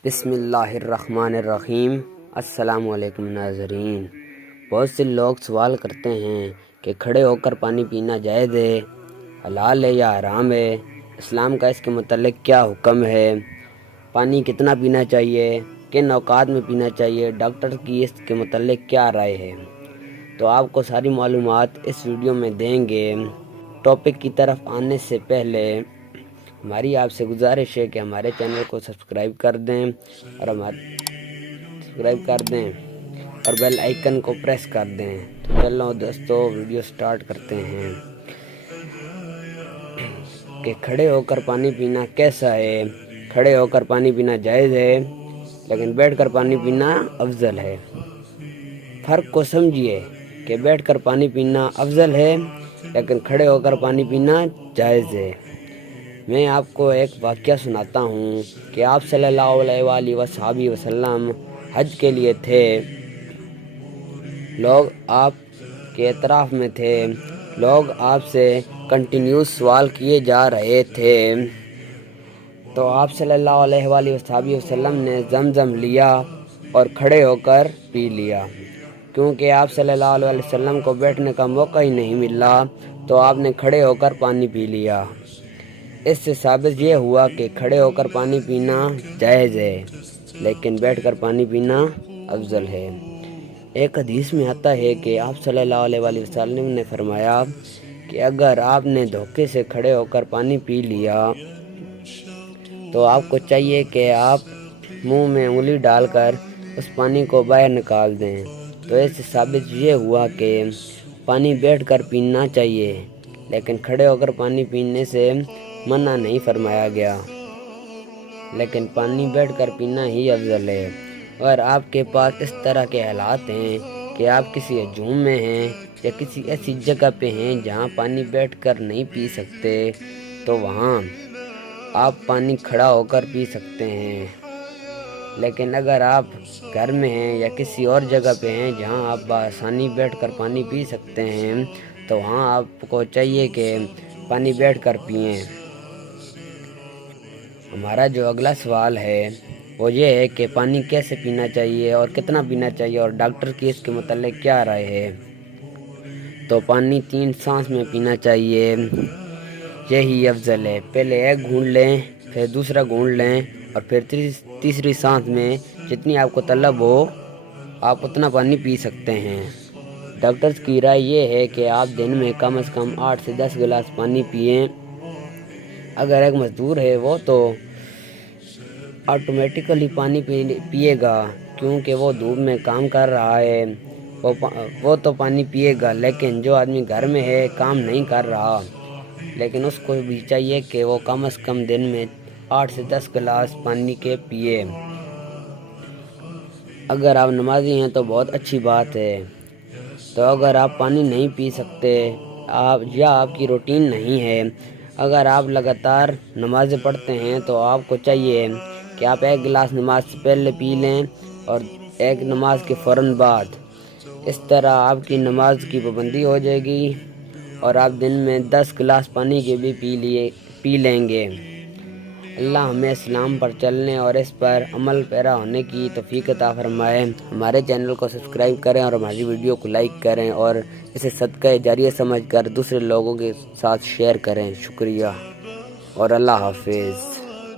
بسم اللہ الرحمن الرحیم۔ السلام علیکم ناظرین۔ بہت سے لوگ سوال کرتے ہیں کہ کھڑے ہو کر پانی پینا جائز ہے، حلال ہے یا حرام ہے، اسلام کا اس کے متعلق کیا حکم ہے، پانی کتنا پینا چاہیے، کن اوقات میں پینا چاہیے، ڈاکٹر کی اس کے متعلق کیا رائے ہے، تو آپ کو ساری معلومات اس ویڈیو میں دیں گے۔ ٹاپک کی طرف آنے سے پہلے ہماری آپ سے گزارش ہے کہ ہمارے چینل کو سبسکرائب کر دیں اور بیل آئیکن کو پریس کر دیں۔ تو چلو دوستو ویڈیو سٹارٹ کرتے ہیں کہ کھڑے ہو کر پانی پینا کیسا ہے۔ کھڑے ہو کر پانی پینا جائز ہے، لیکن بیٹھ کر پانی پینا افضل ہے۔ فرق کو سمجھیے کہ بیٹھ کر پانی پینا افضل ہے، لیکن کھڑے ہو کر پانی پینا جائز ہے۔ میں آپ کو ایک واقعہ سناتا ہوں کہ آپ صلی اللہ علیہ وآلہ وسلم حج کے لیے تھے۔ لوگ آپ کے اطراف میں تھے، لوگ آپ سے کنٹینیوس سوال کیے جا رہے تھے، تو آپ صلی اللہ علیہ وآلہ وسلم نے زمزم لیا اور کھڑے ہو کر پی لیا۔ کیونکہ آپ صلی اللہ علیہ وسلم کو بیٹھنے کا موقع ہی نہیں ملا، تو آپ نے کھڑے ہو کر پانی پی لیا۔ اس سے ثابت یہ ہوا کہ کھڑے ہو کر پانی پینا جائز ہے، لیکن بیٹھ کر پانی پینا افضل ہے۔ ایک حدیث میں آتا ہے کہ آپ صلی اللہ علیہ وآلہ وسلم نے فرمایا کہ اگر آپ نے دھوکے سے کھڑے ہو کر پانی پی لیا تو آپ کو چاہیے کہ آپ منہ میں انگلی ڈال کر اس پانی کو باہر نکال دیں۔ تو اس سے ثابت یہ ہوا کہ پانی بیٹھ کر پینا چاہیے، لیکن کھڑے ہو کر پانی پینے سے منع نہیں فرمایا گیا، لیکن پانی بیٹھ کر پینا ہی افضل ہے۔ اگر آپ کے پاس اس طرح کے حالات ہیں کہ آپ کسی ہجوم میں ہیں یا کسی ایسی جگہ پہ ہیں جہاں پانی بیٹھ کر نہیں پی سکتے، تو وہاں آپ پانی کھڑا ہو کر پی سکتے ہیں۔ لیکن اگر آپ گھر میں ہیں یا کسی اور جگہ پہ ہیں جہاں آپ بآسانی بیٹھ کر پانی پی سکتے ہیں، تو وہاں آپ کو چاہیے کہ پانی بیٹھ کر پئیں۔ ہمارا جو اگلا سوال ہے وہ یہ ہے کہ پانی کیسے پینا چاہیے اور کتنا پینا چاہیے، اور ڈاکٹر کی اس کے متعلق کیا رائے ہے۔ تو پانی 3 سانس میں پینا چاہیے، یہی افضل ہے۔ پہلے ایک گھونٹ لیں، پھر دوسرا گھونٹ لیں، اور پھر تیسری سانس میں جتنی آپ کو طلب ہو آپ اتنا پانی پی سکتے ہیں۔ ڈاکٹرز کی رائے یہ ہے کہ آپ دن میں کم از کم 8 سے 10 گلاس پانی پئیں۔ اگر ایک مزدور ہے وہ تو آٹومیٹیکلی پانی پیے گا، کیونکہ وہ دھوپ میں کام کر رہا ہے، وہ تو پانی پیے گا۔ لیکن جو آدمی گھر میں ہے، کام نہیں کر رہا، لیکن اس کو بھی چاہیے کہ وہ کم از کم دن میں 8 سے 10 گلاس پانی کے پیے۔ اگر آپ نمازی ہیں تو بہت اچھی بات ہے۔ تو اگر آپ پانی نہیں پی سکتے یا آپ کی روٹین نہیں ہے، اگر آپ لگاتار نمازیں پڑھتے ہیں، تو آپ کو چاہیے کہ آپ 1 گلاس نماز سے پہلے پی لیں اور 1 نماز کے فوراً بعد۔ اس طرح آپ کی نماز کی پابندی ہو جائے گی اور آپ دن میں 10 گلاس پانی کے بھی پی لیں گے۔ اللہ ہمیں اسلام پر چلنے اور اس پر عمل پیرا ہونے کی توفیق عطا فرمائے۔ ہمارے چینل کو سبسکرائب کریں اور ہماری ویڈیو کو لائک کریں اور اسے صدقہ جاریہ سمجھ کر دوسرے لوگوں کے ساتھ شیئر کریں۔ شکریہ اور اللہ حافظ۔